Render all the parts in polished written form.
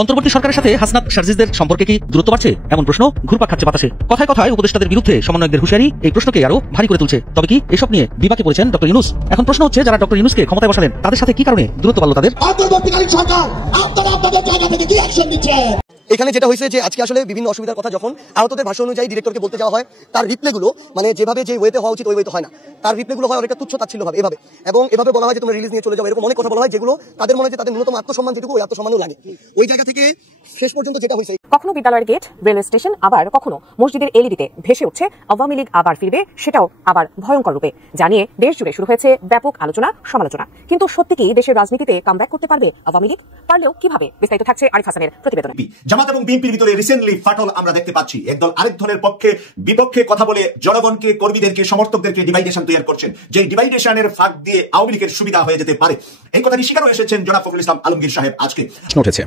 অন্তর্বর্তী সরকারের সাথে হাসনাত শারজিজদের সম্পর্কে কি দূরত্ব বাড়ছে এমন প্রশ্ন ঘুরপাক খাচ্ছে বাতাসে। কথায় কথায় উপদেষ্টাদের বিরুদ্ধে সমন্বয়কদের হুঁশিয়ারি এই প্রশ্নকে আরো ভারী করে তুলছে। তবে কি এসব নিয়ে বিপাকে পড়েছেন ডক্টর ইউনূস? এখন প্রশ্ন হচ্ছে, যারা ডক্টর ইউনূসকে ক্ষমতায় বসালেন তাদের সাথে কি কারণে দূরত্ব বাড়লো তাদের? অন্তর্বর্তীকালীন সরকার আপনারা আপনাদের জায়গা থেকে কি অ্যাকশন নিচ্ছে? এখানে যেটা হয়েছে যে আজকে আসলে বিভিন্ন অসুবিধার কথা যখন আহতদের ভাষ্য অনুযায়ী ডিরেক্টরকে বলতে যাওয়া হয়, তার রিপ্লেগুলো মানে যেভাবে যে ওয়েতে হওয়া উচিত ওই ওয়েতে হয় না, তার রিপ্লেগুলো হয় অনেকটা তুচ্ছ তাচ্ছিল্যভাবে এভাবে, এবং এভাবে বলা হয় যে তোমরা রিলিজ নিয়ে চলে যাও, এরকম অনেক কথা বলা হয় যেগুলো তাদের মনে হয় যে তাদের ন্যূনতম আত্মসম্মান যেটুকু ওই আত্মসম্মানও লাগে। ওই জায়গা থেকে শেষ পর্যন্ত যেটা হয়েছে, কখনো বিদ্যালয়ের গেট, রেলওয়ে স্টেশন, আবার কখনো মসজিদের এলইডিতে ভেসে উঠছে আওয়ামী লীগ আবার ফিরবে, সেটাও আবার ভয়ঙ্কর রূপে, জানিয়ে দেশ জুড়ে শুরু হয়েছে ব্যাপক আলোচনা সমালোচনা। কিন্তু সত্যি কি দেশের রাজনীতিতে কামব্যাক করতে পারবে আওয়ামী লীগ? পারলেও কিভাবে? বিস্তারিত থাকছে আরিফ হাসানের প্রতিবেদনে। জামাত এবং বিএনপির ভিতরে রিসেন্টলি ফাটল আমরা দেখতে পাচ্ছি। একদল আরেক দলের পক্ষে বিপক্ষে কথা বলে জনগণকে, কর্মীদেরকে, সমর্থকদেরকে ডিভাইডেশন তৈরি করছেন, যে ডিভাইডেশনের ফাঁক দিয়ে আওয়ামী লীগের সুবিধা হয়ে যেতে পারে। এই কথাটি স্বীকার এসেছেন জনাব ফখরুল ইসলাম আলমগীর সাহেব আজকে। উঠেছে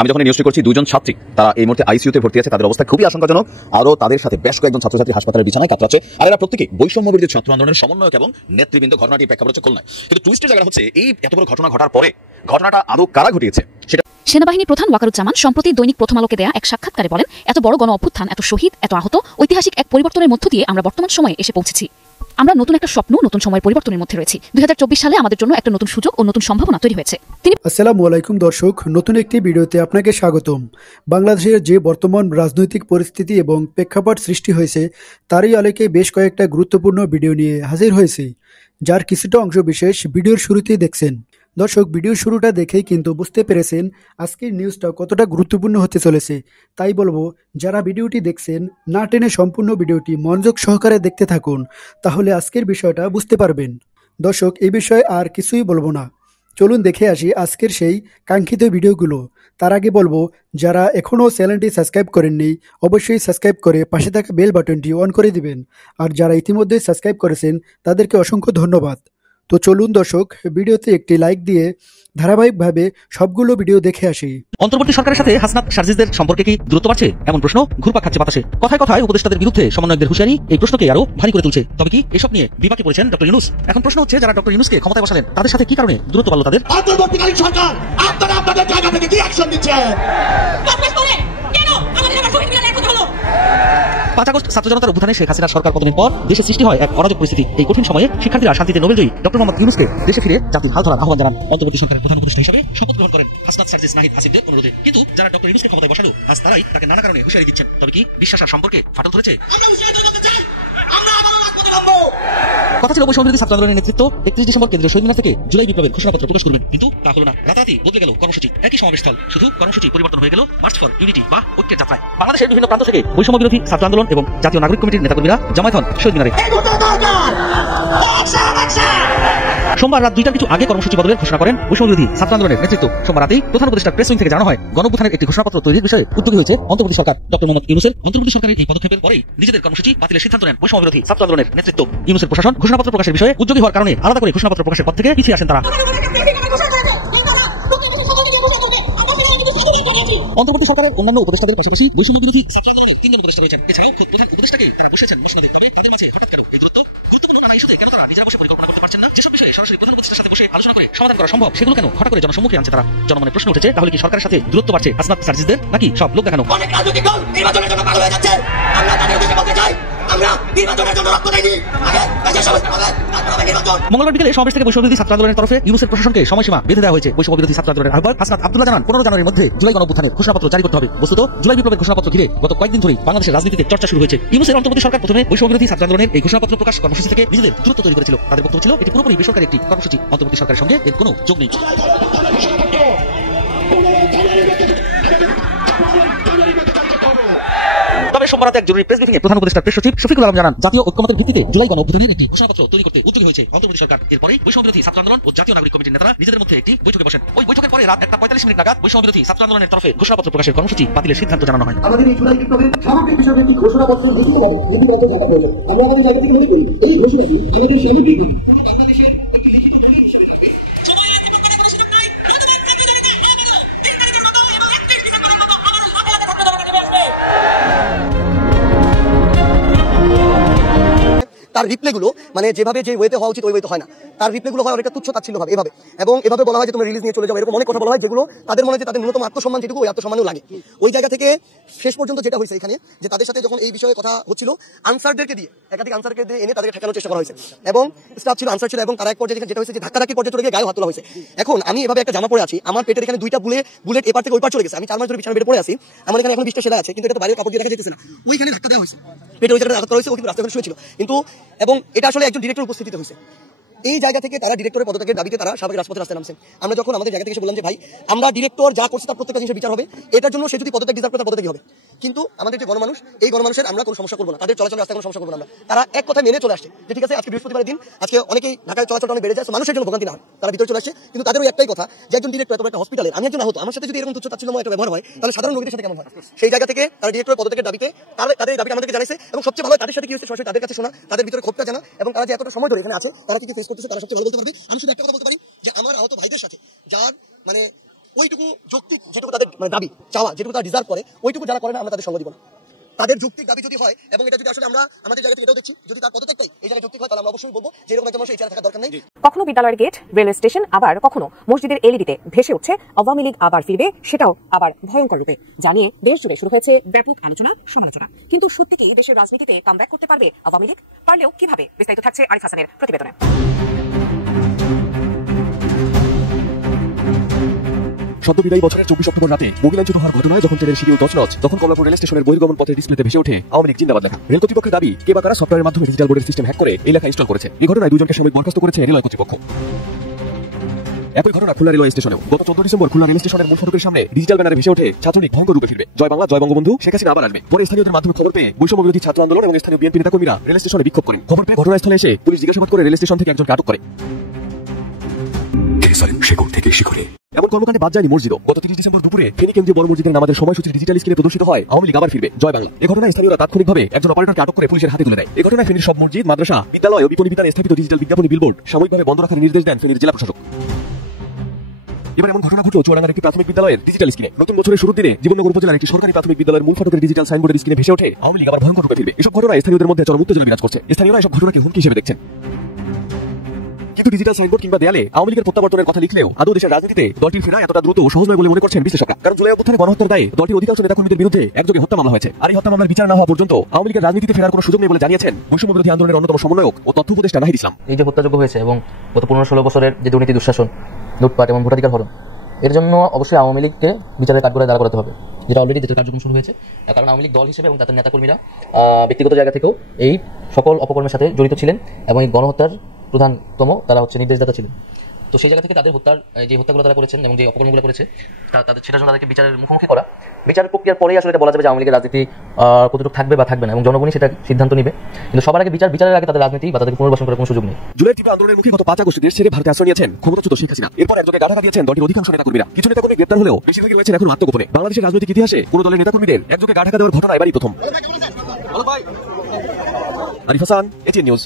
আমি যখন নিউজটি করছি, দুজন ছাত্রী তারা এই মুহূর্তে আইসিইউতে ভর্তি আছে, তাদের অবস্থা খুবই আশঙ্কাজনক। আরো তাদের সাথে বেশ কয়েকজন ছাত্রছাত্রী হাসপাতালের বিছানায় কাতরাচ্ছে, আর এরা প্রত্যেকে বৈষম্য বিরোধী ছাত্র আন্দোলনের সমন্বয়ক এবং নেতৃবৃন্দ। ঘটনাটি প্রেক্ষাপট হচ্ছে খুলনায়, কিন্তু টুইস্টের জায়গা হচ্ছে এই এত বড় ঘটনা ঘটার পরে ঘটনাটা আদৌ কারা ঘটিয়েছে সেটা। সেনাবাহিনী প্রধান ওয়াকারুজ্জামান সম্প্রতি দৈনিক প্রথম আলোকে দেয়া এক সাক্ষাৎকারে বলেন, এত বড় গণ অভ্যুত্থান, এত শহীদ, এত আহত, ঐতিহাসিক এক পরিবর্তনের মধ্য দিয়ে আমরা বর্তমান সময়ে এসে পৌঁছেছি। আমরা নতুন একটা স্বপ্ন, নতুন সময়ের পরিবর্তনের মধ্যে রয়েছি। 2024 সালে আমাদের জন্য একটা নতুন সুযোগ ও নতুন সম্ভাবনা তৈরি হয়েছে। আসসালামু আলাইকুম দর্শক, নতুন একটি ভিডিওতে আপনাকে স্বাগতম। বাংলাদেশের যে বর্তমান রাজনৈতিক পরিস্থিতি এবং প্রেক্ষাপট সৃষ্টি হয়েছে তারই আলোকে বেশ কয়েকটা গুরুত্বপূর্ণ ভিডিও নিয়ে হাজির হয়েছি, যার কিছুটা অংশ বিশেষ ভিডিওর শুরুতেই দেখছেন। দর্শক, ভিডিওর শুরুটা দেখেই কিন্তু বুঝতে পেরেছেন আজকের নিউজটা কতটা গুরুত্বপূর্ণ হতে চলেছে। তাই বলবো, যারা ভিডিওটি দেখছেন না টেনে সম্পূর্ণ ভিডিওটি মনোযোগ সহকারে দেখতে থাকুন, তাহলে আজকের বিষয়টা বুঝতে পারবেন। দর্শক, এই বিষয়ে আর কিছুই বলবো না, চলুন দেখে আসি আজকের সেই কাঙ্ক্ষিত ভিডিওগুলো। তার আগে বলবো, যারা এখনও চ্যানেলটি সাবস্ক্রাইব করেননি অবশ্যই সাবস্ক্রাইব করে পাশে থাকা বেল বাটনটি অন করে দিবেন, আর যারা ইতিমধ্যে সাবস্ক্রাইব করেছেন তাদেরকে অসংখ্য ধন্যবাদ। তো চলুন দর্শক, ভিডিওতে একটি লাইক দিয়ে ধারাবাহিকভাবে সবগুলো ভিডিও দেখে আসি। অন্তর্বর্তী সরকারের সাথে হাসনাত শারজিজদের সম্পর্কে কি দূরত্ব বাড়ছে এমন প্রশ্ন ঘুরপাক খাচ্ছে বাতাসে। কথায় কথায় উপদেষ্টাদের বিরুদ্ধে সমন্বয়কদের হুঁশিয়ারি এই প্রশ্নকে আরো ভারী করে তুলছে। তবে কি এসব নিয়ে বিপাকে পড়েছেন ডক্টর ইউনূস? এখন প্রশ্ন হচ্ছে, যারা ডক্টর ইউনূসকে ক্ষমতায় বসালেন তাদের সাথে কি কারণে দূরত্ব বাড়লো তাদের? অন্তর্বর্তীকালীন সরকার আপনারা আপনাদের জায়গা থেকে কি অ্যাকশন নিচ্ছে? 5 আগস্ট ছাত্র জনতার অভ্যুত্থানে শেখ হাসিনার সরকার পতনের পর দেশে সৃষ্টি হয় এক অরাজক পরিস্থিতি। এই কঠিন সময়ে শিক্ষার্থীরা শান্তিতে নোবেলজয়ী ডক্টর মোহাম্মদ ইউনূসকে দেশে ফিরে জাতির হাল ধরার আহ্বান জানান। অন্তর্বর্তী সরকারের প্রধান উপদেষ্টা হিসেবে শপথ গ্রহণ করেন হাসনাত শারজিজ নাহিদ আসিফদের অনুরোধে। কিন্তু যারা ডক্টর ইউনূসকে ক্ষমতায় বসালো আজ তারাই তাকে নানা কারণে হুঁশিয়ারি দিচ্ছেন। তবে কি বিশ্বাস আর সম্পর্কে ফাটল ধরেছে? কথা ছিল বৈষম্য বিরোধী ছাত্র আন্দোলনের নেতৃত্ব 31 ডিসেম্বর কেন্দ্রীয় শহীদ মিনার থেকে জুলাই বিপ্লবের ঘোষণাপত্র প্রকাশ করবেন, কিন্তু তা হলো না। রাতারাতি বদলে গেল কর্মসূচি, একই সমাবেশস্থল, শুধু কর্মসূচি পরিবর্তন হয়ে গেল মার্চ ফর ইউনিটি বা ঐক্যের যাত্রায়। বাংলাদেশের বিভিন্ন প্রান্ত থেকে বৈষম্য বিরোধী ছাত্র আন্দোলন এবং জাতীয় নাগরিক কমিটির নেতাকর্মীরা জামায়াত হন শহীদ মিনারে। সোমবার রাত 2টার কিছু আগে কর্মসূচি বদলের ঘোষণা করেন বৈষম্য বিরোধী ছাত্র আন্দোলনের নেতৃত্ব। সোমবার রাতেই প্রধান উপদেষ্টার প্রেস উইং থেকে জানানো হয়, গণঅভ্যুত্থানের একটি ঘোষণাপত্র তৈরির বিষয়ে উদ্যোগী হয়েছে অন্তর্বর্তী সরকার। ডক্টর মোহাম্মদ ইউনূসের অন্তর্বর্তী সরকারের এই পদক্ষেপের পরেই নিজেদের কর্মসূচি বাতিলের সিদ্ধান্ত নেন বৈষম্য বিরোধী ছাত্র আন্দোলনের নেতৃত্ব। ইউনূসের প্রশাসন ঘোষণাপত্র প্রকাশের বিষয়ে উদ্যোগী হওয়ার কারণে আলাদা করে ঘোষণাপত্র প্রকাশের পর থেকে পিছিয়ে আসেন তারা। অন্তর্বর্তী সরকারের অন্যান্য উপদেষ্টাদের পাশাপাশি বৈষম্য বিরোধী ছাত্র আন্দোলনের 3 জন উপদেষ্টা রয়েছেন। এছাড়াও খুব প্রধান উপদেষ্টাকেই তারা বসেছেন মসনদে। তবে তাদের মাঝে হঠাৎ কেন এই দূরত্ব? গুরুত্বপূর্ণ নানা ইস্যুতে কেন তারা নিজেরা বসে পরিকল্পনা করতে পারছেন না? যেসব বিষয়ে সরাসরি প্রধান উপদেষ্টার সাথে বসে আলোচনা করে সমাধান করা সম্ভব, সেগুলো কেন হঠাৎ করে জনসম্মুখে আনছে তারা? জনমনে প্রশ্ন উঠেছে, তাহলে কি সরকারের সাথে দূরত্ব বাড়ছে হাসনাত শারজিজদের, নাকি সব লোক দেখানো? অনেক রাজনৈতিক দল নির্বাচনের জন্য পাগল হয়ে যাচ্ছে। আমরা তাদের উদ্দেশ্যে বলতে চাই, আমরা নির্বাচনের জন্য রক্ত দেইনি, আগে দেশের সমস্যা হবে, তারপর হবে নির্বাচন। মঙ্গলবার বিকেলে সমাবেশ থেকে বৈষম্য বিরোধী ছাত্র আন্দোলনের তরফে ইউনূসের প্রশাসনকে সময়সীমা বেঁধে দেওয়া হয়েছে। বৈষম্য বিরোধী ছাত্র আন্দোলনের আহ্বায়ক হাসনাত আব্দুল্লাহ জানান, 15 জানুয়ারির মধ্যে জুলাই গণঅভ্যুত্থানের ঘোষণাপত্র জারি করতে হবে। বস্তুত জুলাই বিপ্লবের ঘোষণাপত্র ঘিরে গত কয়েকদিন ধরেই বাংলাদেশের রাজনীতিতে চর্চা শুরু হয়েছে। ইউনূসের অন্তর্বর্তী সরকার প্রথমে বৈষম্য বিরোধী ছাত্র আন্দোলনের এই ঘোষণাপত্র প্রকাশ কর্মসূচি থেকে নিজেদের দূরত্ব তৈরি করেছিল। তাদের বক্তব্য ছিল, এটি পুরোপুরি বেসরকারি একটি কর্মসূচি, অন্তর্বর্তী সরকারের সঙ্গে এর কোনো যোগ নেই। তবে সোমবার রাতে এক জরুরি প্রেস ব্রিফিংয়ে প্রধান উপদেষ্টার প্রেস সচিব শফিকুল আলম জানান, জাতীয় ঐক্যমতের ভিত্তিতে জুলাই গণঅভ্যুত্থানের একটি ঘোষণাপত্র তৈরি করতে উদ্যোগী হয়েছে অন্তর্বর্তী সরকার। এরপরে বৈষম্য বিরোধী ছাত্র আন্দোলন ও জাতীয় নাগরিক কমিটির নেতারা নিজেদের মধ্যে একটি বৈঠকে বসেন। ওই বৈঠকের পরে রাত 1:45 নাগাদ বৈষম্য বিরোধী ছাত্র আন্দোলনের তরফে ঘোষণাপত্র প্রকাশের কর্মসূচি বাতিলের সিদ্ধান্ত জানানো হয়। আমাদের এই জুলাই বিপ্লবের সামগ্রিক বিষয়ে একটি ঘোষণাপত্র নীতিগত জায়গা প্রয়োজন। আমরা আমাদের জায়গা থেকে মনে করি এই ঘোষণাটি আমাদের সামগ্রিক বাংলাদেশের একটি লিখিত দলিল হিসেবে থাকবে। তার রিপ্লেগুলো মানে যেভাবে যে ওয়েতে হওয়া উচিত ওই ওয়েতে হয় না, তার রিপ্লেগুলো হয় অনেকটা তুচ্ছ তাচ্ছিল্য ভাবে এভাবে, এবং এভাবে বলা হয় যে তোমরা রিলিজ নিয়ে চলে যাও, এরকম অনেক কথা বলা হয় যেগুলো তাদের মনে হয় যে তাদের ন্যূনতম আত্মসম্মান যেটুকু ওই আত্মসম্মানও লাগে। ওই জায়গা থেকে শেষ পর্যন্ত যেটা হয়েছে এখানে যে তাদের সাথে যখন এই বিষয়ে কথা হচ্ছিল, আনসারদেরকে দিয়ে একাধিক আনসারকে দিয়ে এনে তাদেরকে ঠেকানোর চেষ্টা করা হয়েছে, এবং স্টাফ ছিল, আনসার ছিল, এবং তারা এক পর্যায়ে যেটা হয়েছে যে ধাক্কাধাক্কি পর্যায়ে চলে গিয়ে গায়ে হাত তোলা হয়েছে। এখন আমি এভাবে একটা জামা পরে আছি, আমার পেটের এখানে দুইটা বুলেট এপার থেকে ওই পার চলে গেছে, আমি 4 মাস ধরে বিছানা বেডে পড়ে আছি, আমার এখানে এখন 20টা সেলাই আছে, কিন্তু এটা তো বাইরের কাপড় দিয়ে দেখা যেতেছে না, ওইখানে ধাক্কা দেওয়া হয়েছে, পেটে ওই জায়গাটা আঘাত করা হয়েছে, ও কিন্তু রাস্তায় শুয়েছিল কিন্তু, এবং এটা আসলে একজন ডিরেক্টর উপস্থিতিতে হয়েছে। এই জায়গা থেকে তারা ডিরেক্টরের পদত্যাগের দাবিতে তারা স্বাভাবিক রাজপথে রাস্তায় নামছেন। আমরা যখন আমাদের জায়গা থেকে এসে বললাম যে ভাই আমরা ডিরেক্টর যা করছি তার প্রত্যেকটা জিনিসের বিচার হবে, এটার জন্য সে যদি পদত্যাগ ডিজার্ভ করে তার পদত্যাগই হবে, কিন্তু আমাদের যে গণমানুষ, এই গণমানুষের আমরা কোনো সমস্যা করবো না, তাদের চলাচল রাস্তায় কোনো সমস্যা করবো না। তারা এক কথা মেনে চলে আসছে যে ঠিক আছে আজকে বৃহস্পতিবারের দিন, আজকে অনেকেই ঢাকায় চলাচলটা অনেক বেড়ে যায়, মানুষের জন্য ভোগান্তি না হয়, তারা ভিতরে চলে আসছে। কিন্তু তাদের ওই একটাই কথা যে একজন ডিরেক্টর এত একটা হসপিটালের, আমি একজন আহত, আমার সাথে যদি এরকম তুচ্ছ তাচ্ছিল্যময় একটা ব্যবহার হয় তাহলে সাধারণ রোগীদের সাথে কেমন হয়? সেই জায়গা থেকে তারা ডিরেক্টরের পদত্যাগের দাবিতে তাদের দাবিটা আমাদেরকে জানাইছে, এবং সবচেয়ে ভালো তাদের সাথে কি হয়েছে সরাসরি তাদের কাছে শোনা, তাদের ভিতরে ক্ষোভটা জানা, এবং তারা যে এতটা সময় ধরে এখানে আছে তারা কি ফেস করতেছে তারা সবচেয়ে ভালো বলতে পারবে। আমি শুধু একটা কথা বলতে পারি যে আমার আহত ভাইদের সাথে যার মানে ওইটুকু যৌক্তিক যেটুকু তাদের মানে দাবি চাওয়া যেটুকু তারা ডিজার্ভ করে ওইটুকু যারা করে না আমরা তাদের সঙ্গ দিব না। তাদের যৌক্তিক দাবি যদি হয়, এবং এটা যদি আসলে আমরা আমাদের জায়গা থেকে এটাও দেখছি, যদি তার পদত্যাগটাই এই জায়গায় যৌক্তিক হয় তাহলে আমরা অবশ্যই বলবো যে এরকম একটা মানুষ এই জায়গায় থাকার দরকার নেই। কখনো বিদ্যালয়ের গেট, রেলওয়ে স্টেশন, আবার কখনো মসজিদের এলইডিতে ভেসে উঠছে আওয়ামী লীগ আবার ফিরবে, সেটাও আবার ভয়ঙ্কর রূপে জানিয়ে দেশ জুড়ে শুরু হয়েছে ব্যাপক আলোচনা সমালোচনা। কিন্তু সত্যি কি দেশের রাজনীতিতে কামব্যাক করতে পারবে আওয়ামী লীগ? পারলেও কিভাবে? বিস্তারিত থাকছে আরিফ হাসানের প্রতিবেদনে। সদ্য বিদায়ী বছরের 24 অক্টোবর রাতে বগিলাঞ্চিত হওয়ার ঘটনায় যখন ট্রেনের শিডিউল তছনছ, তখন কমলাপুর রেল স্টেশনের বহির্গমন পথের ডিসপ্লেতে ভেসে ওঠে আওয়ামী লীগ জিন্দাবাদ লেখা। রেল কর্তৃপক্ষের দাবি কে বা কারা সফটওয়্যারের মাধ্যমে ডিজিটাল বোর্ডের সিস্টেম হ্যাক করে এই লেখা ইনস্টল করেছে। এই ঘটনায় 2 জনকে সাময়িক বরখাস্ত করেছে রেলওয়ে কর্তৃপক্ষ। একই ঘটনা খুলনা রেলওয়ে স্টেশনেও গত 14 ডিসেম্বর খুলনা রেল স্টেশনের মূল ফটকের সামনে ডিজিটাল ব্যানারে ভেসে ওঠে ছাত্রলীগ ভয়ঙ্কর রূপে ফিরবে, জয় বাংলা, জয় বঙ্গবন্ধু, শেখ হাসিনা আবার আসবে। পরে স্থানীয়দের মাধ্যমে খবর পেয়ে বৈষম্য বিরোধী ছাত্র আন্দোলন এবং স্থানীয় বিএনপি নেতাকর্মীরা রেল স্টেশনে বিক্ষোভ করেন। খবর পেয়ে ঘটনাস্থলে এসে পুলিশ জিজ্ঞাসাবাদ করে রেল স্টেশন থেকে একজনকে আটক করে। এমন কর্মকাণ্ডে বাদ যায়নি মসজিদও। গত 30 ডিসেম্বর দুপুরে ফেনী কেন্দ্রীয় বড় মসজিদের নামাজের সময়সূচির ডিজিটাল স্ক্রিনে প্রদর্শিত হয় আওয়ামী লীগ আবার ফিরবে, জয় বাংলা। এই ঘটনায় স্থানীয়রা তাৎক্ষণিকভাবে একজন অপারেটরকে আটক করে পুলিশের হাতে তুলে দেয়। এই ঘটনায় ফেনীর সব মসজিদ, মাদ্রাসা, বিদ্যালয় ও বিপণী বিতানে স্থাপিত ডিজিটাল বিজ্ঞাপনী বিলবোর্ড সাময়িকভাবে বন্ধ রাখার নির্দেশ দেন ফেনীর জেলা প্রশাসক। এবার এমন ঘটনা ঘটল চুয়াডাঙ্গার একটি প্রাথমিক বিদ্যালয়ের ডিজিটাল স্ক্রিনে। নতুন বছরের শুরুর দিনে জীবননগর উপজেলার একটি সরকারি প্রাথমিক বিদ্যালয়ের মূল ফটকের ডিজিটাল সাইনবোর্ডের স্ক্রিনে ভেসে ওঠে আওয়ামী লীগ আবার ভয়ঙ্কর রূপে ফিরবে। এসব ঘটনায় স্থানীয়দের মধ্যে চরম উত্তেজনা বিরাজ করছে। স্থানীয়রা এসব ঘটনাকে হুমকি হিসেবে দেখছেন। কিন্তু ডিজিটাল সাইনবোর্ড কিংবা দেয়ালে আওয়ামী লীগের প্রত্যাবর্তনের কথা লিখলেও আদৌ দেশের রাজনীতিতে দলটির ফেরা এতটা দ্রুত ও সহজ নয় বলে মনে করছেন বিশ্লেষকরা। কারণ জুলাই অভ্যুত্থানে গণহত্যার দায়ে দলটির অধিকাংশ নেতাকর্মীদের বিরুদ্ধে একযোগে হত্যা মামলা হয়েছে। আর এই হত্যা মামলার বিচার না হওয়া পর্যন্ত আওয়ামী লীগের রাজনীতিতে ফেরার কোনো সুযোগ নেই বলে জানিয়েছেন বৈষম্য বিরোধী আন্দোলনের অন্যতম সমন্বয়ক ও তথ্য উপদেষ্টা নাহিদ ইসলাম। এই যে হত্যাযোগ্য হয়েছে এবং গত 15-16 বছরের যে দুর্নীতি, দুঃশাসন, লুটপাট এবং ভোটাধিকার হরণ, এর জন্য অবশ্যই আওয়ামী লীগকে বিচারের কাঠগড়ায় দাঁড় করাতে হবে, যেটা অলরেডি দেশের কার্যক্রম শুরু হয়েছে। কারণ আওয়ামী লীগ দল হিসেবে এবং তাদের নেতাকর্মীরা ব্যক্তিগত জায়গা থেকেও এই সকল অপকর্মের সাথে জড়িত ছিলেন এবং এই গণহত্যার প্রধানতম তারা হচ্ছে নির্দেশদাতা ছিলেন। তো সেই জায়গা থেকে তাদের যে হত্যাগুলো তারা করেছেন এবং যে অপকর্মগুলো করেছে তাদের সেটার জন্য তাদেরকে বিচারের মুখোমুখি করা, বিচার প্রক্রিয়ার পরেই আসলে এটা বলা যাবে যে আওয়ামী লীগের রাজনীতি কতটুকু থাকবে বা থাকবে না, এবং জনগণই সেটা সিদ্ধান্ত নিবে। কিন্তু সবার আগে বিচারের আগে তাদের রাজনীতি বা তাদেরকে পুনর্বাসন করার কোনো সুযোগ নেই। জুলাই তীব্র আন্দোলনের মুখে গত 5 আগস্ট দেশ ছেড়ে ভারতে আশ্রয় নিয়েছেন ক্ষমতাচ্যুত শেখ হাসিনা। এরপর একজনকে গাঁঠা দিয়েছেন দলটির অধিকাংশ নেতাকর্মীরা। কিছু নেতাকর্মী গ্রেপ্তার হলেও বেশিরভাগই রয়েছেন এখন আত্মগোপনে। বাংলাদেশের রাজনৈতিক ইতিহাসে কোনো দলের নেতাকর্মীদের একজনকে গাঁঠা দেওয়ার ঘটনা এবারই প্রথম। Arif Hasan, ATN news.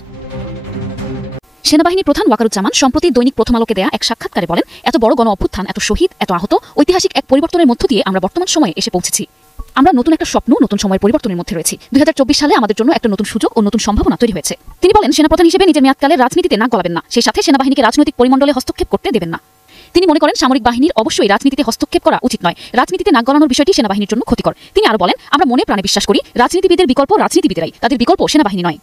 সেনাবাহিনী প্রধান ওয়াকারুজ্জামান সম্প্রতি দৈনিক প্রথম আলোকে দেয়া এক সাক্ষাৎকারে বলেন, এত বড় গণ অভ্যুত্থান, এত শহীদ, এত আহত, ঐতিহাসিক এক পরিবর্তনের মধ্য দিয়ে আমরা বর্তমান সময়ে এসে পৌঁছেছি। আমরা নতুন একটা স্বপ্ন, নতুন সময়ের পরিবর্তনের মধ্যে রয়েছি। 2024 সালে আমাদের জন্য একটা নতুন সুযোগ ও নতুন সম্ভাবনা তৈরি হয়েছে। তিনি বলেন, সেনাপ্রধান হিসেবে নিজের মেয়াদকালে রাজনীতিতে নাক গলাবেন না, সেই সাথে সেনাবাহিনীকে রাজনৈতিক পরিমণ্ডলে হস্তক্ষেপ করতে দেবেন না। তিনি মনে করেন সামরিক বাহিনীর অবশ্যই রাজনীতিতে হস্তক্ষেপ করা উচিত নয়, রাজনীতিতে নাক গলানোর বিষয়টি সেনাবাহিনীর জন্য ক্ষতিকর। তিনি আরো বলেন, আমরা মনে প্রাণে বিশ্বাস করি রাজনীতিবিদের বিকল্প রাজনীতিবিদেরাই, তাদের বিকল্প সেনাবাহিনী নয়।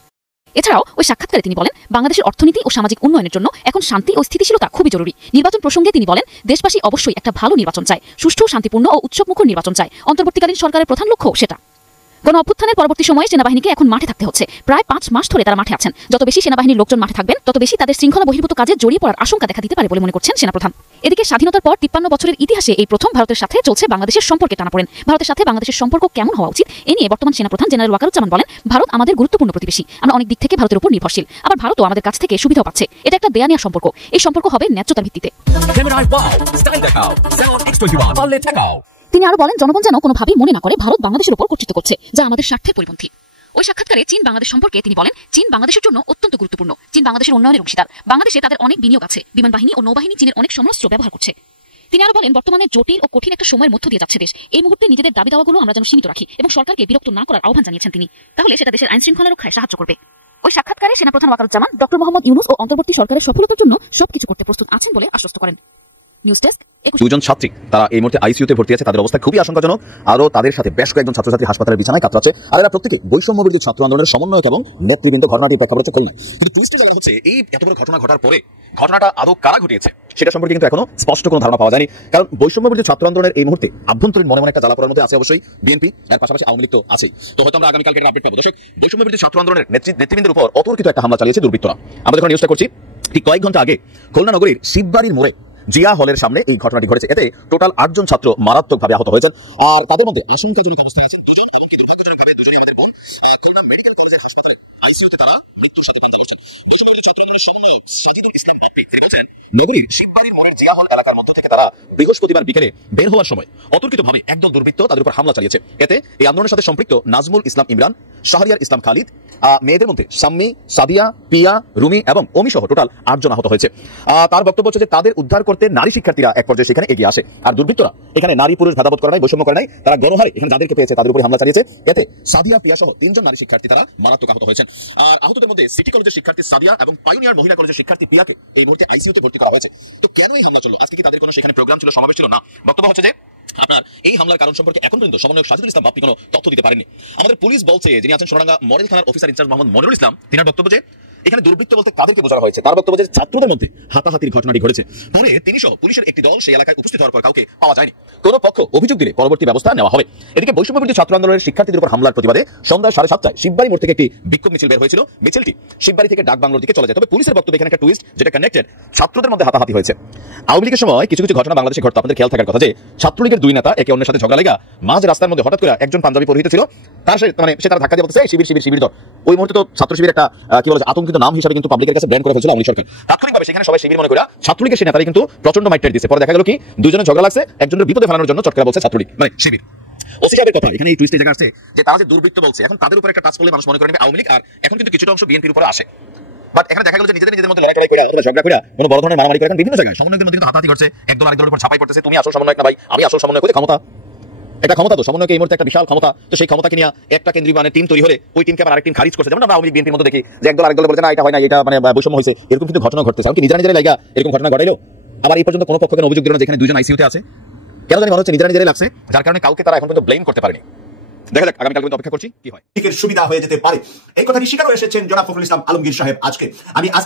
এছাড়াও ওই সাক্ষাৎকারে তিনি বলেন, বাংলাদেশের অর্থনীতি ও সামাজিক উন্নয়নের জন্য এখন শান্তি ও স্থিতিশীলতা খুবই জরুরি। নির্বাচন প্রসঙ্গে তিনি বলেন, দেশবাসী অবশ্যই একটা ভালো নির্বাচন চায়, সুষ্ঠু, শান্তিপূর্ণ ও উৎসবমুখর নির্বাচন চায়। অন্তর্বর্তীকালীন সরকারের প্রধান লক্ষ্য সেটা। গণ অভ্যুত্থানের পরবর্তী সময়ে সেনাবাহিনীকে এখন মাঠে থাকতে হচ্ছে। প্রায় 5 মাস ধরে তারা মাঠে আছেন। যত বেশি সেনাবাহিনীর লোকজন মাঠে থাকবেন, তত বেশি তাদের শৃঙ্খলা বহির্ভূত কাজে জড়িয়ে পড়ার আশঙ্কা দেখা দিতে পারে বলে মনে করছেন সেনাপ্রধান। এদিকে স্বাধীনতার পর 53 বছরের ইতিহাসে এই প্রথম ভারতের সাথে চলছে বাংলাদেশের সম্পর্কে টানাপোড়েন। ভারতের সাথে বাংলাদেশের সম্পর্ক কেমন হওয়া উচিত, এ নিয়ে বর্তমান সেনাপ্রধান জেনারেল ওয়াকারুজ্জামান বলেন, ভারত আমাদের গুরুত্বপূর্ণ প্রতিবেশী। আমরা অনেক দিক থেকে ভারতের উপর নির্ভরশীল, আবার ভারতও আমাদের কাছ থেকে সুবিধাও পাচ্ছে। এটা একটা দেয়া নেওয়া সম্পর্ক। এই সম্পর্ক হবে ন্যায্যতার ভিত্তিতে। তিনি আরো বলেন, জনগণ যেন কোনোভাবেই মনে না করে ভারত বাংলাদেশের উপর কর্তৃত্ব করছে, যা আমাদের স্বার্থের পরিপন্থী। ওই সাক্ষাৎকারে চীন বাংলাদেশ সম্পর্কে তিনি বলেন, চীন বাংলাদেশের জন্য অত্যন্ত গুরুত্বপূর্ণ। চীন বাংলাদেশের উন্নয়নের অংশীদার। বাংলাদেশে তাদের অনেক বিনিয়োগ আছে। বিমান বাহিনী ও নৌবাহিনী চীনের অনেক সমরাস্ত্র ব্যবহার করছে। তিনি আরো বলেন, বর্তমানে জটিল ও কঠিন একটা সময়ের মধ্য দিয়ে যাচ্ছে দেশ। এই মুহূর্তে নিজেদের দাবি দাওয়াগুলো আমরা যেন সীমিত রাখি এবং সরকারকে বিরক্ত না করার আহ্বান জানিয়েছেন তিনি। তাহলে সেটা দেশের আইন শৃঙ্খলা রক্ষায় সাহায্য করবে। ওই সাক্ষাৎকারে সেনাপ্রধান ওয়াকারুজ্জামান ডক্টর মোহাম্মদ ইউনূস ও অন্তর্বর্তী সরকারের সফলতার জন্য সবকিছু করতে প্রস্তুত আছেন বলে আশ্বস্ত করেন। News desk. দুজন ছাত্রী তারা এই মুহূর্তে আইসিইউতে ভর্তি আছে, তাদের অবস্থা খুবই আশঙ্কাজনক। আরো তাদের সাথে বেশ কয়েকজন ছাত্রছাত্রী হাসপাতালের বিছানায় কাতরাচ্ছে। আর এরা প্রত্যেকে বৈষম্য বিরোধী ছাত্র আন্দোলনের সমন্বয়ক এবং নেতৃবৃন্দ। ঘটনাটি প্রেক্ষাপটে খুলনায়। কিন্তু টুইস্টে জানা হচ্ছে এই এত বড় ঘটনা ঘটার পরে ঘটনাটা আদৌ কারা ঘটিয়েছে সেটা সম্পর্কে কিন্তু এখনো স্পষ্ট কোনো ধারণা পাওয়া যায়নি। কারণ বৈষম্য বিরোধী ছাত্র আন্দোলনের এই মুহূর্তে আভ্যন্তরীণ মনে মনে একটা জ্বালা পড়ার মধ্যে আছে অবশ্যই বিএনপি, এর পাশাপাশি আওয়ামী লীগ তো আছেই। তো হয়তো আমরা আগামীকালকে একটা আপডেট পাবো। দর্শক, বৈষম্য বিরোধী ছাত্র আন্দোলনের নেতৃবৃন্দের উপর অতর্কিত একটা হামলা চালিয়েছে দুর্বৃত্তরা। আমরা যখন নিউজটা করছি ঠিক কয়েক ঘন্টা আগে খুলনা নগরীর শিববাড়ির মোড়ে জিয়া হলের সামনে এই ঘটনাটি ঘটেছে। এতে টোটাল 8 জন ছাত্র মারাত্মকভাবে আহত হয়েছেন। আর তাদের মধ্যে আশঙ্কাজনক অবস্থায় আছেন দুজন, এমনকি দুর্ভাগ্যজনকভাবে দুজনই আমাদের বোন। খুলনা মেডিকেল কলেজের হাসপাতালে আইসিইউতে তারা মৃত্যুর সাথে কান্না করছেন। বৈষম্য বিরোধী ছাত্র আন্দোলনের সমন্বয়ক সাজিদুল ইসলাম আপনি দেখেছেন নগরীর শিববাড়ির মোড়ের জিয়া হল এলাকার মধ্য থেকে তারা বৃহস্পতিবার বিকেলে বের হওয়ার সময় অতর্কিতভাবে একদল দুর্বৃত্ত তাদের উপর হামলা চালিয়েছে। এতে এই আন্দোলনের সাথে সম্পৃক্ত নাজমুল ইসলাম ইমরান, শাহরিয়ার ইসলাম খালিদ, মেয়েদের মধ্যে সাম্মি, সাদিয়া, পিয়া, রুমি এবং অমি সহ টোটাল 8 জন আহত হয়েছে। তার বক্তব্য হচ্ছে যে তাদের উদ্ধার করতে নারী শিক্ষার্থীরা এক পর্যায়ে সেখানে এগিয়ে আসে। আর দুর্বৃত্তরা এখানে নারী পুরুষ ভেদাভেদ করে নাই, বৈষম্য করে নাই, তারা গণহারে এখানে যাদেরকে পেয়েছে তাদের উপর হামলা চালিয়েছে। এতে সাদিয়া, পিয়া সহ 3 জন নারী শিক্ষার্থী তারা মারাত্মক আহত হয়েছেন। আর আহতদের মধ্যে সিটি কলেজের শিক্ষার্থী সাদিয়া এবং পাইওনিয়ার মহিলা কলেজের শিক্ষার্থী পিয়াকে এই মুহূর্তে আইসিইউতে ভর্তি করা হয়েছে। তো কেন এই হামলা চললো? আজকে কি তাদের কোনো সেখানে প্রোগ্রাম ছিল, সমাবেশ ছিল? না। বক্তব্য হচ্ছে যে আপনার এই হামলার কারণ সম্পর্কে এখন পর্যন্ত সমন্বয়ক সাজিদুল ইসলাম আপনি কোনো তথ্য দিতে পারেননি। আমাদের পুলিশ বলছে, যিনি আছেন সোনাডাঙ্গা মডেল থানার অফিসার ইনচার্জ মোহাম্মদ মনিরুল ইসলাম, তিনার বক্তব্য যে এখানে দুর্বৃত্ত বলতে কাদেরকে বোঝানো হয়েছে। তার বক্তব্য যে ছাত্রদের মধ্যে হাতাহাতির ঘটনাটি ঘটেছে। পরে তিনি সহ পুলিশের একটি দল সেই এলাকায় উপস্থিত হওয়ার পর কাউকে পাওয়া যায়নি। কোন পক্ষ অভিযোগ দিলে পরবর্তী ব্যবস্থা নেওয়া হবে। এদিকে বৈষম্য বিরোধী ছাত্র আন্দোলনের শিক্ষার্থীদের উপর হামলার প্রতিবাদে সন্ধ্যা 7:30টায় শিববাড়ি মোড় থেকে একটি বিক্ষোভ মিছিল বের হয়েছিল। মিছিলটি শিববাড়ি থেকে ডাক বাংলোর দিকে চলে যায়। তবে পুলিশের বক্তব্য এখানে একটা টুইস্ট, যেটা কানেক্টেড। ছাত্রদের মধ্যে হাতাহাতি হয়েছে। আওয়ামী লীগের সময় কিছু কিছু ঘটনা বাংলাদেশে ঘটতো, আপনাদের খেয়াল থাকার কথা যে ছাত্রলীগের 2 নেতা একে অন্যের সাথে ঝগড়া লাগা মাঝ রাস্তার মধ্যে হঠাৎ করে একজন পাঞ্জাবি পরিহিত ছিল, তার সে তার ধাক্কা দিয়ে বলতেছে শিবির শিবির শিবির দল। ওই মুহূর্তে তো ছাত্র শিবির একটা কি বলে আতঙ্কিত নাম হিসেবে কিন্তু পাবলিকের কাছে ব্র্যান্ড করে ফেলছিল আওয়ামী সরকার। তাৎক্ষণিকভাবে সেখানে সবাই শিবির মনে করে ছাত্রলীগের সেই নেতারা কিন্তু প্রচন্ড মাইট দিয়েছে। পরে দেখা গেল কি দুজনের ঝগড়া লাগছে, একজনের বিপদে ফেলানোর জন্য চটকারা বলছে ছাত্রলীগ মানে শিবির। ওসি সাহেবের কথা এখানে এই টুইস্টে জায়গা আছে যে তারা যে দুর্বৃত্ত বলছে, এখন তাদের উপর একটা টাচ করলে মানুষ মনে করে নেবে আওয়ামী লীগ। আর এখন কিন্তু কিছুটা অংশ বিএনপির উপরে আসে। বাট এখানে দেখা গেল যে নিজেদের মধ্যে লড়াই করে অথবা ঝগড়া করে কোনো বড় ধরনের মারামারি করে এখন বিভিন্ন জায়গায় সমন্বয়কদের মধ্যে কিন্তু হাতাহাতি করছে। একদল আরেকদলের উপর ছাপাই করতেছে, তুমি আসল সমন্বয়ক না ভাই, আমি আসল সমন্বয়ক। করে ক্ষমতা, এটা ক্ষমতা তো সমন্বয়কে এই মুহূর্তে একটা বিশাল ক্ষমতা। তো সেই ক্ষমতাকে নিয়ে একটা কেন্দ্রীয় মানে টিম তৈরি হলে ওই টিমকে আবার আরেক টিম খারিজ করছে। যেমন আমরা আওয়ামী লীগ বিএনপির মধ্যে দেখি যে একদল আরেক দল বলছে না এটা হয় না, এটা মানে বৈষম্য হয়েছে। এরকম কিন্তু ঘটনা ঘটতেছে। এমনকি নিজেরা লাগা এরকম ঘটনা ঘটাইলো। আবার এই পর্যন্ত কোনো পক্ষকে অভিযোগ দিল না যেখানে 2 জন আইসিইউতে আছে। কেন জানি মনে হচ্ছে নিজেরাই লাগছে, যার কারণে কাউকে তারা এখন পর্যন্ত ব্লেম করতে পারেনি। দেখা যাক আগামীকাল পর্যন্ত অপেক্ষা করছি কি হয়। এর সুবিধা হয়ে যেতে পারে এই কথাটি স্বীকার এসেছেন জনাব ফখরুল ইসলাম আলমগীর সাহেব। আজকে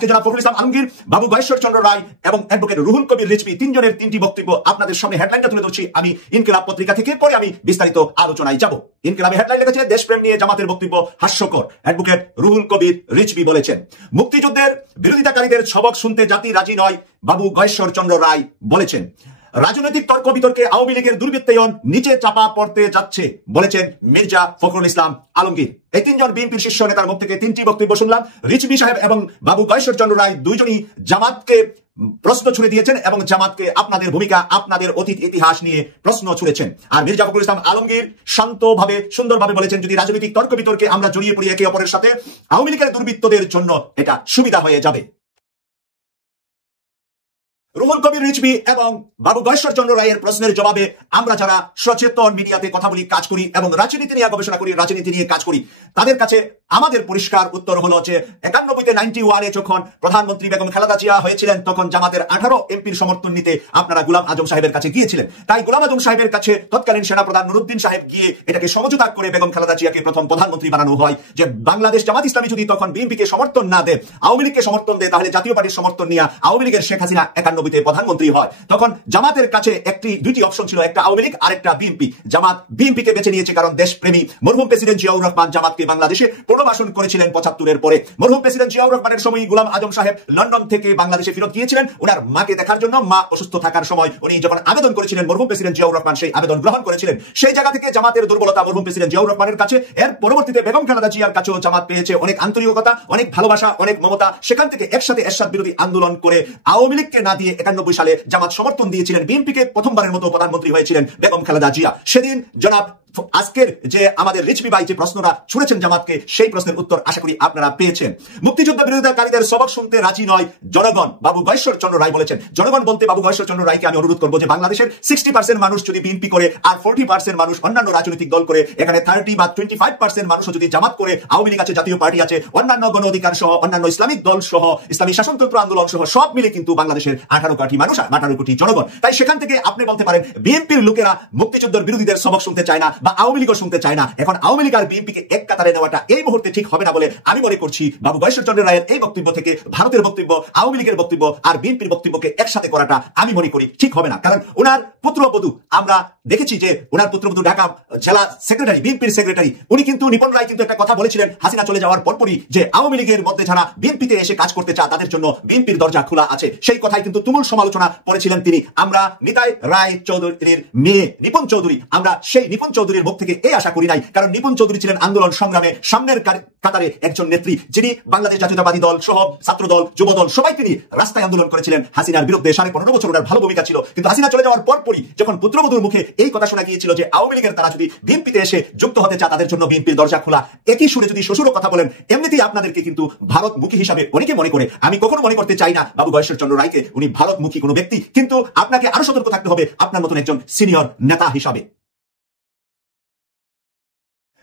জনাব ফখরুল ইসলাম আলমগীর, বাবু গয়েশ্বর চন্দ্র রায় এবং অ্যাডভোকেট রুহুল কবির রিজভী 3 জনের 3টি বক্তব্য আপনাদের সামনে হেডলাইনটা তুলে ধরছি আমি ইনকিলাব পত্রিকা থেকে। পরে আমি বিস্তারিত আলোচনায় যাব। ইনকিলাবে হেডলাইন লিখেছে দেশপ্রেম নিয়ে জামাতের বক্তব্য হাস্যকর। অ্যাডভোকেট রুহুল কবির রিজভী বলেছেন মুক্তিযুদ্ধের বিরোধিতাকারীদের সবক শুনতে জাতি রাজি নয়, বাবু গয়েশ্বর চন্দ্র রায় বলেছেন। রাজনৈতিক তর্ক বিতর্কে আওয়ামী লীগের দুর্বৃত্তায়ন নিচে চাপা পড়তে যাচ্ছে বলেছেন মির্জা ফখরুল ইসলাম আলমগীর। এই 3 জন বিএনপির শীর্ষ নেতার মুখ থেকে 3টি বক্তব্য শুনলাম। রিজভী সাহেব এবং বাবু গয়েশ্বর চন্দ্র রায় 2 জনই জামাতকে প্রশ্ন ছুড়ে দিয়েছেন এবং জামাতকে আপনাদের ভূমিকা, আপনাদের অতীত ইতিহাস নিয়ে প্রশ্ন ছুড়েছেন। আর মির্জা ফখরুল ইসলাম আলমগীর শান্তভাবে সুন্দরভাবে বলেছেন যদি রাজনৈতিক তর্ক বিতর্কে আমরা জড়িয়ে পড়ি একে অপরের সাথে, আওয়ামী লীগের দুর্বৃত্তদের জন্য এটা সুবিধা হয়ে যাবে। রুহুল কবির রিজভী এবং বাবু গয়েশ্বর চন্দ্র রায়ের প্রশ্নের জবাবে আমরা যারা সচেতন মিডিয়াতে কথা বলি, কাজ করি এবং রাজনীতি নিয়ে গবেষণা করি, রাজনীতি নিয়ে কাজ করি, তাদের কাছে আমাদের পরিষ্কার উত্তর হলো যে 91-91 যখন প্রধানমন্ত্রী বেগম খালেদা জিয়া হয়েছিলেন তখন জামাতের 18 এমপির সমর্থন নিতে আপনারা গোলাম আজম সাহেবের কাছে গিয়েছিলেন। তাই গোলাম আজম সাহেবের কাছে তৎকালীন সেনাপ্রধান নুরুদ্দিন সাহেব গিয়ে এটাকে সমঝোতা করে বেগম খালেদা জিয়াকে প্রথম প্রধানমন্ত্রী বানানো হয় যে বাংলাদেশ জামাত ইসলামী যদি তখন বিএনপিকে সমর্থন না দেয়, আওয়ামী লীগকে সমর্থন দেয়, তাহলে জাতীয় পার্টির সমর্থন নিয়ে আওয়ামী লীগের শেখ হাসিনা 91-তে প্রধানমন্ত্রী হয়। তখন জামাতের কাছে 2টি অপশন ছিল, একটা আওয়ামী লীগ আর একটা বিএনপি। জামাত বিএনপিকে বেছে নিয়েছে কারণ দেশপ্রেমী। মরহুম প্রেসিডেন্ট জিয়াউর রহমান জামাতকে বাংলাদেশে পুনর্বাসন করেছিলেন 75-এর পরে। মরহুম প্রেসিডেন্ট জিয়াউর রহমানের সময় গোলাম আজম সাহেব লন্ডন থেকে বাংলাদেশে ফেরত গিয়েছিলেন ওনার মাকে দেখার জন্য। মা অসুস্থ থাকার সময় উনি যখন আবেদন করেছিলেন মরহুম প্রেসিডেন্ট জিয়াউর রহমান সেই আবেদন গ্রহণ করেছিলেন। সেই জায়গা থেকে জামাতের দুর্বলতা মরহুম প্রেসিডেন্ট জিয়াউর রহমানের কাছে। এর পরবর্তীতে বেগম খালেদা জিয়ার কাছেও জামাত পেয়েছে অনেক আন্তরিকতা, অনেক ভালোবাসা, অনেক মমতা। সেখান থেকে একসাথে এরশাদ বিরোধী আন্দোলন করে আওয়ামী লীগকে না দিয়ে 91 সালে জামাত সমর্থন দিয়েছিলেন। বিএনপিকে প্রথমবারের মতো প্রধানমন্ত্রী হয়েছিলেন বেগম খালেদা জিয়া। সেদিন জনাব আজকের যে আমাদের রিজভি ভাই যে প্রশ্নটা ছুড়েছেন জামাতকে, সেই প্রশ্নের উত্তর আশা করি আপনারা পেয়েছেন। মুক্তিযুদ্ধ বিরোধিতাকারীদের সবক শুনতে রাজি নয় জনগণ, বাবু গয়েশ্বর চন্দ্র রায় বলেছেন। জনগণ বলতে বাবু গয়েশ্বর চন্দ্র রায়কে আমি অনুরোধ করবো যে বাংলাদেশের 60% মানুষ যদি বিএনপি করে আর 40% মানুষ অন্যান্য রাজনৈতিক দল করে, এখানে 30 বা 25% মানুষও যদি জামাত করে, আওয়ামী লীগ আছে, জাতীয় পার্টি আছে, অন্যান্য গণ অধিকার সহ, অন্যান্য ইসলামিক দল সহ, ইসলামী শাসনতন্ত্র আন্দোলন সহ সব মিলে কিন্তু বাংলাদেশের 18 কোটি মানুষ, 18 কোটি জনগণ। তাই সেখান থেকে আপনি বলতে পারেন বিএনপির লোকেরা মুক্তিযুদ্ধের বিরোধীদের সবক শুনতে চায় না বা আওয়ামী লীগও শুনতে চায় না। এখন আওয়ামী লীগ আর বিএনপিকে এক কাতারে নেওয়াটা এই মুহূর্তে ঠিক হবে না বলে আমি মনে করছি। বাবু গয়েশ্বর চন্দ্র রায়ের এই বক্তব্য থেকে ভারতের বক্তব্য, আওয়ামী লীগের বক্তব্য আর বিএনপির বক্তব্যকে একসাথে করাটা আমি মনে করি ঠিক হবে না। কারণ ওনার পুত্রবধূ, আমরা দেখেছি যে ওনার পুত্রবধূ ঢাকা জেলা সেক্রেটারি, বিএনপির সেক্রেটারি, উনি কিন্তু নিপন রায় কিন্তু একটা কথা বলেছিলেন হাসিনা চলে যাওয়ার পরপরই যে আওয়ামী লীগের মধ্যে যারা বিএনপিতে এসে কাজ করতে চায় তাদের জন্য বিএনপির দরজা খোলা আছে। সেই কথাই কিন্তু তুমুল সমালোচনা করেছিলেন তিনি। আমরা নিতাই রায় চৌধুরীর মেয়ে নিপুণ চৌধুরী, আমরা সেই নিপুণ চৌধুরীর মুখ থেকে এই আশা করি নাই। কারণ নিপুণ চৌধুরী ছিলেন আন্দোলন সংগ্রামে সামনের কাতারে একজন নেত্রী, যিনি বাংলাদেশ জাতীয়তাবাদী দল সহ ছাত্র দল, যুব দল সবাই তিনি রাস্তায় আন্দোলন করেছিলেন হাসিনার বিরুদ্ধে। 15.5 বছর ওনার ভালো ভূমিকা ছিল। কিন্তু হাসিনা চলে যাওয়ার পরপরই যখন পুত্রবধূর মুখে এই কথা শোনা গিয়েছিল যে আওয়ামী লীগের তারা যদি বিএনপিতে এসে যুক্ত হতে চায় তাদের জন্য বিএনপির দরজা খোলা, একই সুরে যদি শ্বশুরও কথা বলেন, এমনিতেই আপনাদেরকে কিন্তু ভারতমুখী হিসাবে অনেকে মনে করে। আমি কখনো মনে করতে চাই না বাবু গয়েশ্বর চন্দ্র রায়কে উনি ভারতমুখী কোনো ব্যক্তি, কিন্তু আপনাকে আরো সতর্ক থাকতে হবে আপনার মতন একজন সিনিয়র নেতা হিসাবে।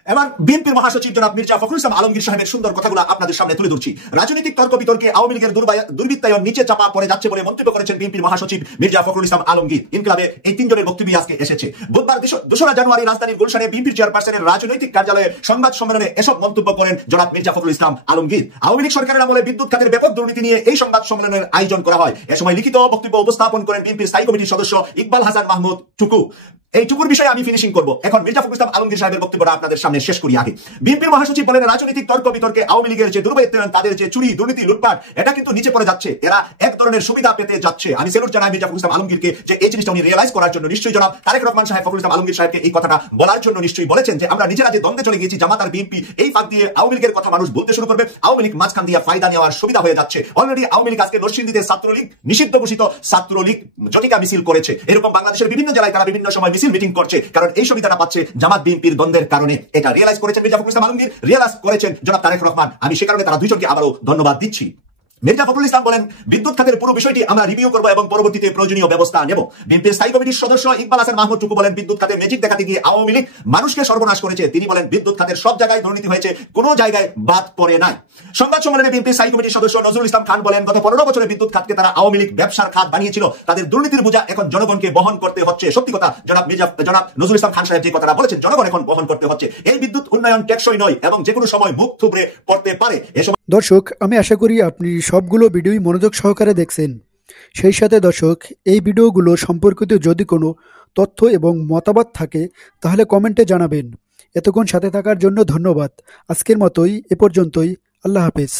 এবার বিএনপির মহাসচিব জনাব মির্জা ফখরুল ইসলাম আলমগীর সাহেবের সুন্দর কথাগুলো আপনাদের সামনে তুলে ধরছি। রাজনৈতিক তর্ক বিতর্কে আওয়ামী লীগের দুর্বৃত্তায়ন নিচে চাপা পড়ে যাচ্ছে বলে মন্তব্য করেছেন বিএনপির মহাসচিব মির্জা ফখরুল ইসলাম আলমগীর। ইনকিলাবে এই তিনজনের বক্তব্য আজকে এসেছে। বুধবার 2রা জানুয়ারি রাজধানীর গুলশানে বিএনপির চেয়ারপারসনের রাজনৈতিক কার্যালয়ে সংবাদ সম্মেলনে এসব মন্তব্য করেন জনাব মির্জা ফখরুল ইসলাম আলমগীর। আওয়ামী লীগ সরকারের আমলে বিদ্যুৎ খাতের ব্যাপক দুর্নীতি নিয়ে এই সংবাদ সম্মেলনের আয়োজন করা হয়। এ সময় লিখিত বক্তব্য উপস্থাপন করেন বিএনপির স্থায়ী কমিটির সদস্য ইকবাল হাসান মাহমুদ টুকু। এই টুকুর বিষয়ে আমি ফিনিশিং করব। এখন মির্জা ফখরুল ইসলাম আলমগীর সাহেবের বক্তব্যটা আপনাদের সামনে শেষ করি আগে। বিএনপির মহাসচিব বলেন রাজনৈতিক তর্ক বিতর্কে আওয়ামী লীগের যে দুর্বৃত্তায়ন, তাদের যে চুরি, দুর্নীতি, লুটপাট, এটা কিন্তু নিচে পড়ে যাচ্ছে। এরা এক ধরনের সুবিধা পেতে যাচ্ছে। আমি সেলুট জানাই মির্জা ফখরুল ইসলাম আলমগীরকে যে এই জিনিসটা উনি রিয়েলাইজ করার জন্য নিশ্চয়ই জনাব তারেক রহমান সাহেব ফখরুল ইসলাম আলমগীর সাহেবকে এই কথাটা বলার জন্য নিশ্চয়ই বলেছেন যে আমরা নিজেরা যে দ্বন্দ্বে চলে গিয়েছি জামাত আর বিএনপি, এই ফাঁক দিয়ে আওয়ামী লীগের কথা মানুষ বলতে শুরু করবে। আওয়ামী লীগ মাঝখান দিয়ে ফায়দা নেওয়ার সুবিধা হয়ে যাচ্ছে। অলরেডি আওয়ামী লীগ আজকে নরসিংদীতে ছাত্রলীগ নিষিদ্ধ ঘোষিত ছাত্রলীগ জটিকা মিছিল করেছে। এরকম বাংলাদেশের বিভিন্ন জেলায় তারা বিভিন্ন সময় মিছিল মিটিং করছে, কারণ এই সুবিধাটা পাচ্ছে জামাত বিএনপির দ্বন্দ্বের কারণে। এটা রিয়েলাইজ করেছেন মির্জা ফখরুল ইসলাম আলমগীর, রিয়েলাইজ করেছেন জনাব তারেক রহমান। আমি সে কারণে তারা দুইজনকে আবারও ধন্যবাদ দিচ্ছি। মির্জা ফখরুল ইসলাম বলেন বিদ্যুৎ খাতের পুরো বিষয়টি আমরা রিভিউ করব এবং পরবর্তীতে প্রয়োজনীয় ব্যবস্থা নেব। বিএনপির স্থায়ী কমিটির সদস্য ইকবাল হাসান মাহমুদ টুকু বলেন বিদ্যুৎ খাতে ম্যাজিক দেখাতে গিয়ে আওয়ামী লীগ মানুষকে সর্বনাশ করেছে। তিনি বলেন বিদ্যুৎ খাতের সব জায়গায় দুর্নীতি হয়েছে, কোনো জায়গায় বাদ পড়ে নাই। সংবাদ সম্মেলনে বিএনপির স্থায়ী কমিটির সদস্য নজরুল ইসলাম খান বলেন গত 15 বছরে বিদ্যুৎ খাতকে তারা আওয়ামী লীগ ব্যবসার খাত বানিয়েছিল, তাদের দুর্নীতির বোঝা এখন জনগণকে বহন করতে হচ্ছে। সত্যি কথা জনাব নজরুল ইসলাম খান সাহেব যে কথাটা বলেছেন, জনগণ এখন বহন করতে হচ্ছে। এই বিদ্যুৎ উন্নয়ন টেকসই নয় এবং যে কোনো সময় মুখ থুবড়ে পড়তে পারে। দর্শক, আমি আশা করি আপনি সবগুলো ভিডিওই মনোযোগ সহকারে দেখছেন। সেই সাথে দর্শক, এই ভিডিওগুলো সম্পর্কিত যদি কোনো তথ্য এবং মতামত থাকে তাহলে কমেন্টে জানাবেন। এতক্ষণ সাথে থাকার জন্য ধন্যবাদ। আজকের মতোই এ পর্যন্তই। আল্লাহ হাফেজ।